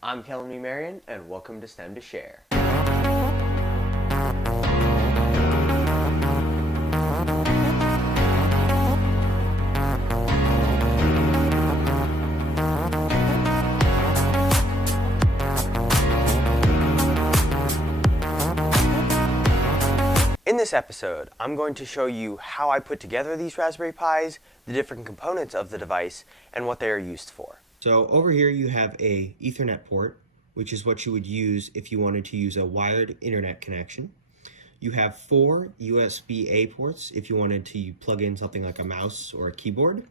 I'm Kellen Marion, and welcome to STEM2Share. In this episode, I'm going to show you how I put together these Raspberry Pis, the different components of the device, and what they are used for. So over here you have a Ethernet port, which is what you would use if you wanted to use a wired internet connection. You have 4 USB-A ports if you wanted to plug in something like a mouse or a keyboard.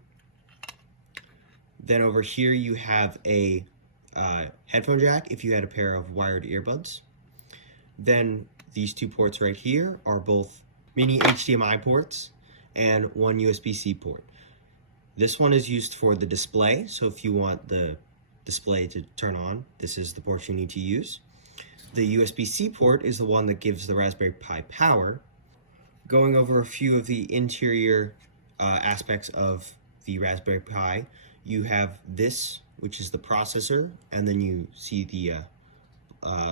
Then over here you have a headphone jack if you had a pair of wired earbuds. Then these 2 ports right here are both mini HDMI ports and 1 USB-C port. This one is used for the display, so if you want the display to turn on, this is the port you need to use. The USB-C port is the one that gives the Raspberry Pi power. Going over a few of the interior aspects of the Raspberry Pi, you have this, which is the processor, and then you see the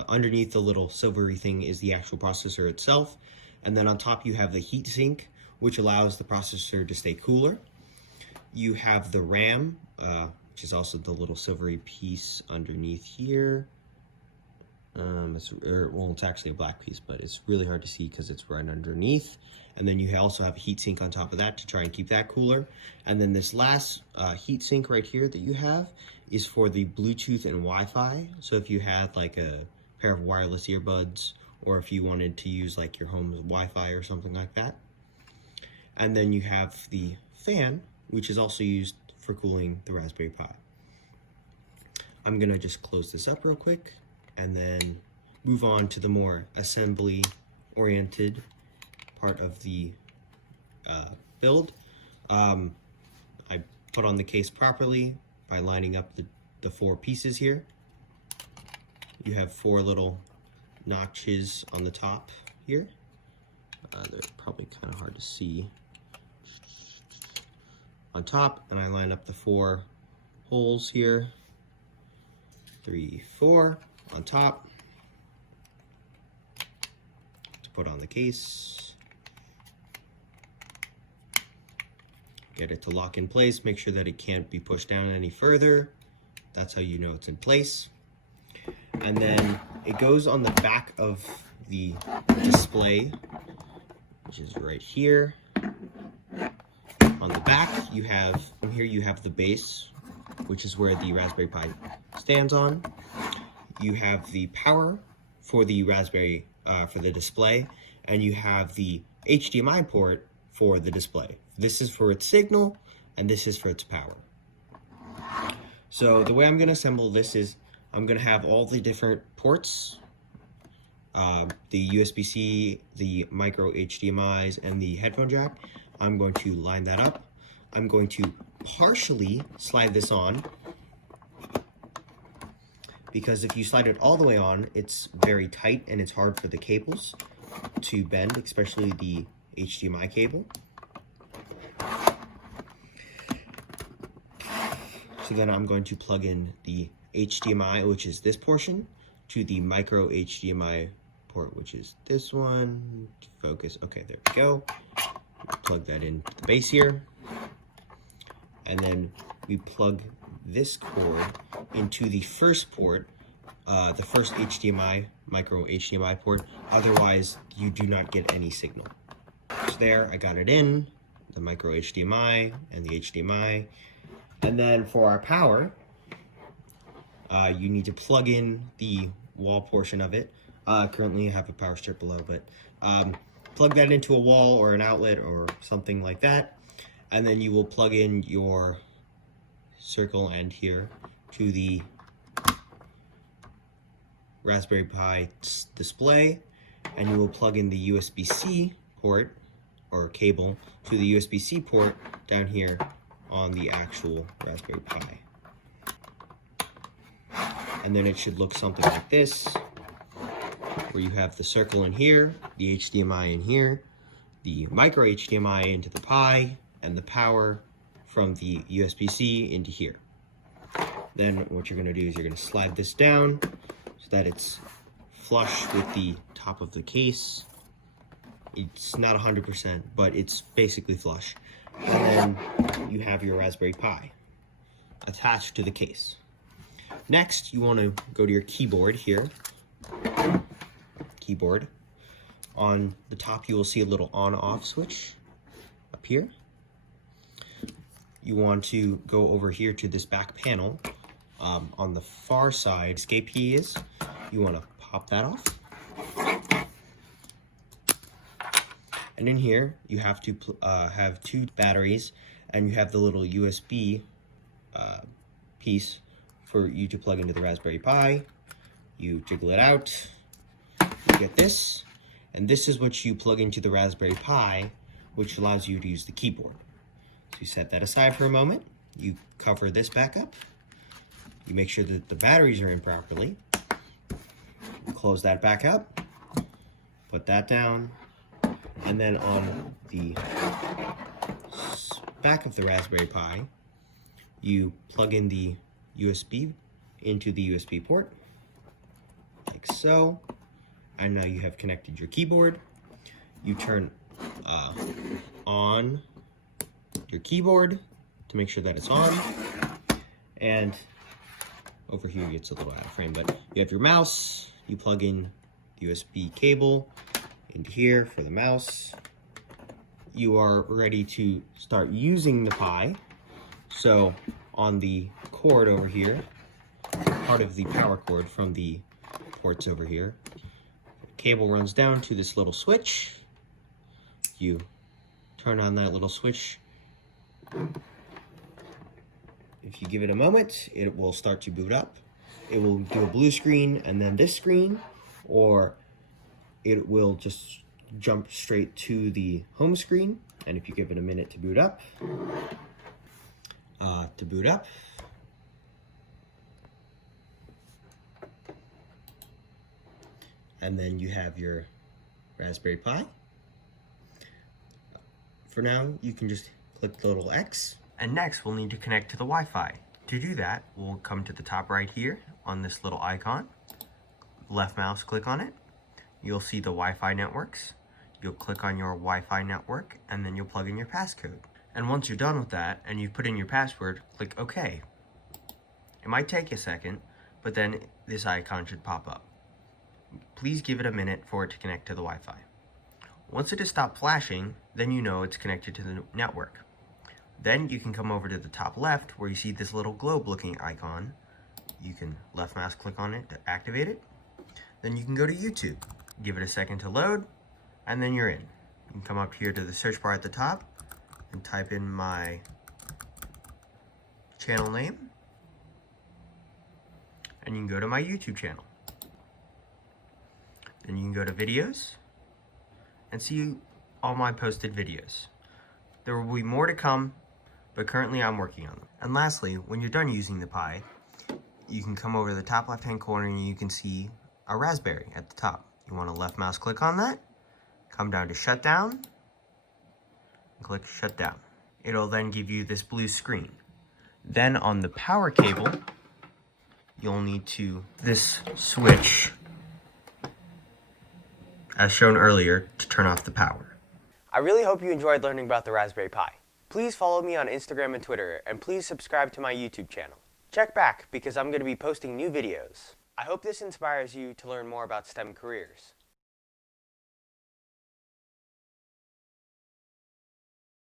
underneath the little silvery thing is the actual processor itself. And then on top you have the heatsink, which allows the processor to stay cooler. You have the RAM, which is also the little silvery piece underneath here. It's actually a black piece, but it's really hard to see because it's right underneath. And then you also have a heatsink on top of that to try and keep that cooler. And then this last heatsink right here that you have is for the Bluetooth and Wi-Fi. So if you had like a pair of wireless earbuds, or if you wanted to use like your home's Wi-Fi or something like that. And then you have the fan, which is also used for cooling the Raspberry Pi. I'm gonna just close this up real quick and then move on to the more assembly-oriented part of the build. I put on the case properly by lining up the 4 pieces here. You have 4 little notches on the top here. They're probably kind of hard to see on top, and I line up the 4 holes here. 3, 4 on top to put on the case. Get it to lock in place. Make sure that it can't be pushed down any further. That's how you know it's in place. And then it goes on the back of the display, which is right here. On the back, you have the base, which is where the Raspberry Pi stands on. You have the power for the Raspberry for the display, and you have the HDMI port for the display. This is for its signal, and this is for its power. So the way I'm going to assemble this is I'm going to have all the different ports, the USB-C, the micro HDMIs, and the headphone jack. I'm going to line that up. I'm going to partially slide this on, because if you slide it all the way on, it's very tight and it's hard for the cables to bend, especially the HDMI cable. So then I'm going to plug in the HDMI, which is this portion, to the micro HDMI port, which is this one. Focus. Okay, there we go. Plug that into the base here. And then we plug this cord into the first port, the first HDMI, micro HDMI port. Otherwise, you do not get any signal. So there, I got it in, the micro HDMI and the HDMI. And then for our power, you need to plug in the wall portion of it. Currently I have a power strip below, but plug that into a wall or an outlet or something like that. And then you will plug in your circle end here to the Raspberry Pi display, and you will plug in the USB-C port or cable to the USB-C port down here on the actual Raspberry Pi. And then it should look something like this, where you have the circle in here, the HDMI in here, the micro HDMI into the Pi, and the power from the USB-C into here. Then what you're going to do is you're going to slide this down so that it's flush with the top of the case. It's not 100%, but it's basically flush. And then you have your Raspberry Pi attached to the case. Next, you want to go to your keyboard here. Keyboard. On the top, you will see a little on-off switch up here. You want to go over here to this back panel. On the far side, escape key is. You want to pop that off. And in here, you have to have 2 batteries, and you have the little USB piece for you to plug into the Raspberry Pi. You jiggle it out, you get this, and this is what you plug into the Raspberry Pi, which allows you to use the keyboard. So you set that aside for a moment, you cover this back up, you make sure that the batteries are in properly, close that back up, put that down, and then on the back of the Raspberry Pi, you plug in the USB into the USB port, like so, and now you have connected your keyboard. You turn on your keyboard to make sure that it's on, and over here it's a little out of frame, but you have your mouse, you plug in the USB cable into here for the mouse. You are ready to start using the Pi. So on the cord over here, part of the power cord from the ports over here, the cable runs down to this little switch. You turn on that little switch. If you give it a moment, it will start to boot up. It will do a blue screen and then this screen, or it will just jump straight to the home screen. And if you give it a minute to boot up, and then you have your Raspberry Pi. For now, you can just click the little X. And next, we'll need to connect to the Wi-Fi. To do that, we'll come to the top right here on this little icon. Left mouse, click on it. You'll see the Wi-Fi networks. You'll click on your Wi-Fi network, and then you'll plug in your passcode. And once you're done with that, and you've put in your password, click OK. It might take a second, but then this icon should pop up. Please give it a minute for it to connect to the Wi-Fi. Once it has stopped flashing, then you know it's connected to the network. Then you can come over to the top left where you see this little globe looking icon. You can left mouse click on it to activate it. Then you can go to YouTube. Give it a second to load, and then you're in. You can come up here to the search bar at the top and type in my channel name, and you can go to my YouTube channel. Then you can go to videos and see all my posted videos. There will be more to come, but currently I'm working on them. And lastly, when you're done using the Pi, you can come over to the top left-hand corner and you can see a Raspberry at the top. You want to left mouse click on that, come down to shutdown, and click shutdown. It'll then give you this blue screen. Then on the power cable, you'll need to this switch, as shown earlier, to turn off the power. I really hope you enjoyed learning about the Raspberry Pi. Please follow me on Instagram and Twitter, and please subscribe to my YouTube channel. Check back because I'm going to be posting new videos. I hope this inspires you to learn more about STEM careers.